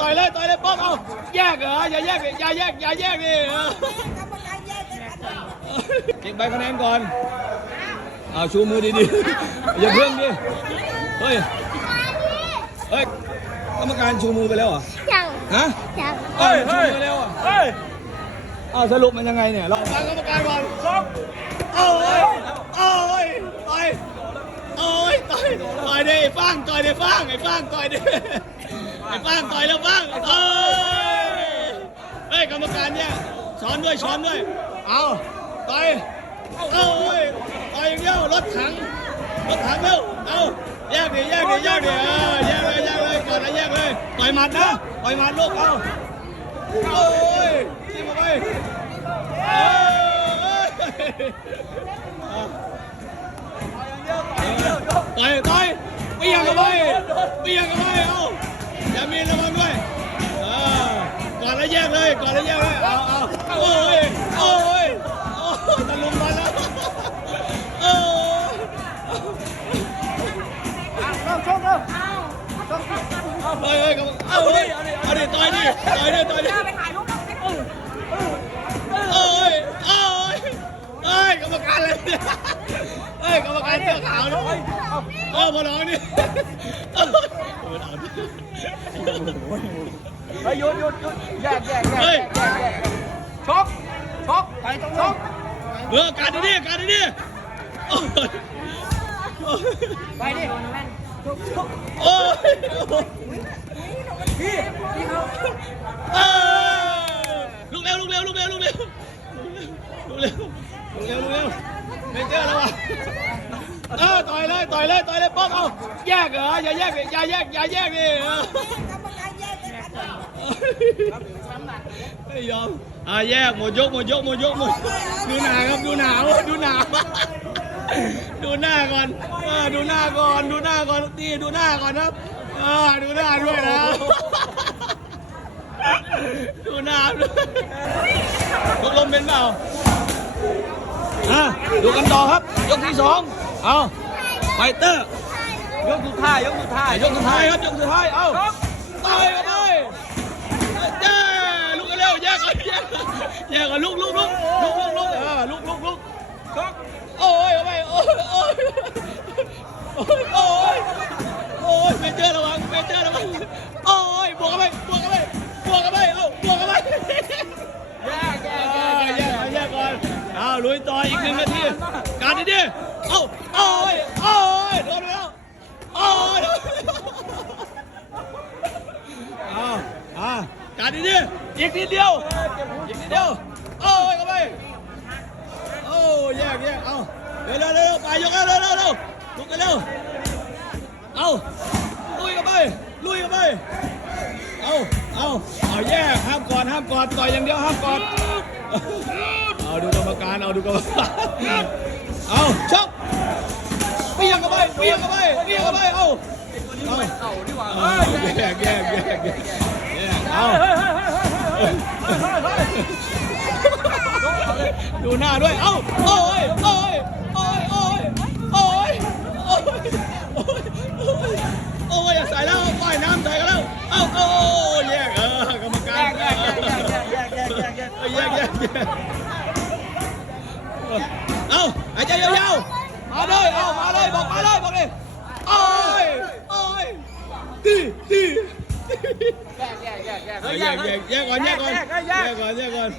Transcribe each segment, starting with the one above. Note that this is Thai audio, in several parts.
ต่อยเลยต่อยเลยป๊อกเอาแยกเหรออย่าแยกดิอย่าแยกอย่าแยกดิเออเก็บใบคะแนนก่อนเอาชูมือดีๆอย่าเพิ่งดิเฮ้ยเฮ้ยกรรมการชูมือไปแล้วเหรอยังฮะยังเฮ้ยชูมือไปแล้วอะเฮ้ยอ้าวสรุปมันยังไงเนี่ยเราฟังกรรมการก่อนสองเอาเลยเอาเลยต่อยเอาเลยต่อยต่อยดิไอ้ฟางต่อยดิฟางไอ้ฟางต่อยดิ ไอ้ฟางต่อยแล้วฟางเอ้ยเฮ้ยกรรมการเนี่ยช้อนด้วยช้อนด้วย เอาต่อยเอาเว้ยต่อยอย่างเดียวรถถังรถถังเร็วเอาแยกดิแยกดิแยกดิเออแยกเลยแยกเลยก่อนนะแยกเลยต่อยหมัดนะต่อยหมัดลูกเอาโอ้ยจิ้มเข้าไปต่อยต่อยเปียกกันไปเปียกกันไปเอา อย่ามีระวังด้วยเออก่อนแล้วแยกเลยก่อนแล้วแยกเลยเอาเอาโอ้ยโอ้ยโอ้ยตะลุมมาแล้วโอ้ยต้องชกเลยเฮ้ยเฮ้ยเอาดิเอาดิต่อยดิต่อยดิต่อยดิโอ้ยโอ้ยเฮ้ยกรรมการเลยเนี่ยเฮ้ยกรรมการเสื้อขาวเนี่ยเออมาลองนี่ เออเอาดิเฮ้ยหยุดหยุดหยุดแยกแยกแยกเฮ้ยแยกแยกชกชกไปตรงชกเออการดีๆการดีๆโอ้ยไปดิโอ้ยพี่พี่เขาเออลุกเร็วลุกเร็วลุกเร็วลุกเร็วลุกเร็วลุกเร็วลุกเร็วไม่เจอแล้ววะ เออต่อยเลยต่อยเลยต่อยเลยป๊อกเอาแยกเหรออย่าแยกอย่าแยกอย่าแยกดิเออไม่ยอมอ่าแยกหมดยกหมดยกหมดยกหมดดูหนาครับดูหนาวดูหนาวดูหน้าก่อนเออดูหน้าก่อนดูหน้าก่อนตีดูหน้าก่อนครับเออดูหน้าด้วยนะดูหน้าด้วยลมเป็นเปล่าอะดูกันต่อครับ ยกที่สอง เอาไฟเตอร์ ยกสุดท้ายยกสุดท้ายยกสุดท้ายครับยกสุดท้าย เอาต่อยกันไปเย้ลุกกันเร็วแยกกันแยกกันแยกกันลุกลุกลุกลุกลุกลุกเออลุกลุกลุกชกโอ้ยเอาไปโอ้ยโอ้ยโอ้ยโอ้ยโอ้ยเมเจอร์ระวังเมเจอร์ระวังโอ้ยบวกกันไปบวกกันไปบวกกันไปเอ้าบวกกันไปแยกแยเอกแยอกแยกก่อนแยกก่อนเอาลุยต่ออีกหนึ่งนาทีการดีๆ เอ้าโอ้ยโอ้ยโดนแล้วโอ้ยโดนเอาอ่าการดีๆอีกนิดเดียวอีกนิดเดียวโอ้ยเข้าไปโอ้แยกแยกเอาเร็วเร็วเร็วไปยกเร็วเร็วเร็วเร็วลุกกันเร็วเอาลุยกันไปลุยกันไปเอาเอาเอาแยกห้ามกอดห้ามกอดต่อยอย่างเดียวห้ามกอดเอาดูกรรมการเอาดูกรรมการ เอาชกเปียกกันไปเปียกกันไปเปียกกันไปเอาเอาเข่าดีกว่าเอาแยกแยกแยกแยกแยกเอาเฮ้ยเฮ้ยเฮ้ยเฮ้ยเฮ้ยดูหน้าด้วย เอ้าโอ้ยโอ้ยโอ้ยโอ้ยโอ้ยโอ้ยโอ้ยโอ้ยโอ้ยอย่าใส่แล้วปล่อยน้ำใส่กันแล้วเอ้าโอ้ยแยกเออกรรมการแยกแยกแยกแยกแยกแยกแยกแยก vô hãy chơi vô vô mà đây, ô mà đây, bọc mà đây, bọc đi ôi ôi đi đi Thôi giang giang giang còn giang còn giang còn giang còn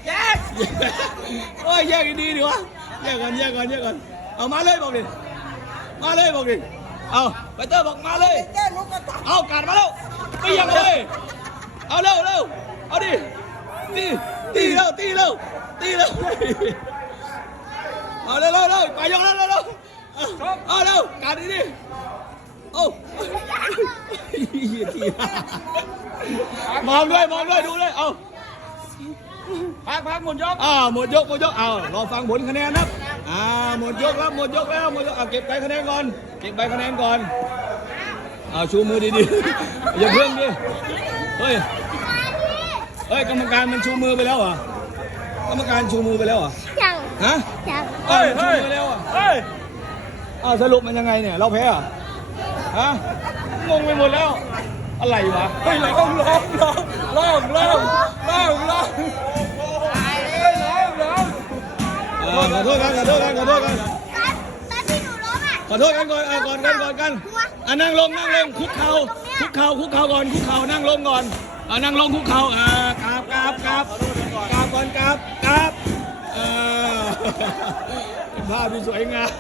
ôi giang thì đi nữa giang còn giang còn giang còn ở má lên bọc đi má lên bọc đi ờ phải tơ bọc má lên ờ cản má đâu bây giờ rồi ờ đâu đâu ờ đi đi đi đâu đi đâu đi đâu เอามาเลยบอกดิมาเลยบอกดิเอาไปเตอร์บอกมาเลยเอาการมาแล้วไปยังเลยเอาเร็วเร็วเอาดิตีตีเร็วตีเร็วตีเร็วเอาเร็วเร็วเร็วไปยกเร็วเร็วเร็วเอาเอาเร็วการดีดิโอ้ยทีมองด้วยมองด้วยดูเลยเอาพักพักหมุนยกอ่าหมดยกหมดยกเอารอฟังผลคะแนนนะครับอ่าหมดยกแล้วหมดยกแล้วหมดยกเอาเก็บใบคะแนนก่อน เก็บใบคะแนนก่อนเอาชูมือดีๆอย่าเพิ่งดิเฮ้ยเฮ้ยกรรมการมันชูมือไปแล้วเหรอกรรมการชูมือไปแล้วเหรอยัง ฮะยังเอ้ยชูเฮ้ยมือไปแล้วอะเฮ้ยอ้าวสรุปมันยังไงเนี่ย เราแพ้เหรอฮะงงไปหมดแล้ว อะไรวะเฮ้ยร้องร้องร้องร้องร้องร้องร้องเฮ้ยร้องร้องเออขอโทษกันขอโทษกันขอโทษกันตอนตอนที่หนูล้มอะขอโทษกันก่อนอะก่อนกันก่อนกันอะนั่งลงนั่งลงคุกเข่าคุกเข่าคุกเข่าก่อนคุกเข่านั่งลงก่อนอะนั่งลงคุกเข่าอ่ากราบกราบกราบกราบก่อนกราบกราบเออ เป็นภาพที่สวยงาม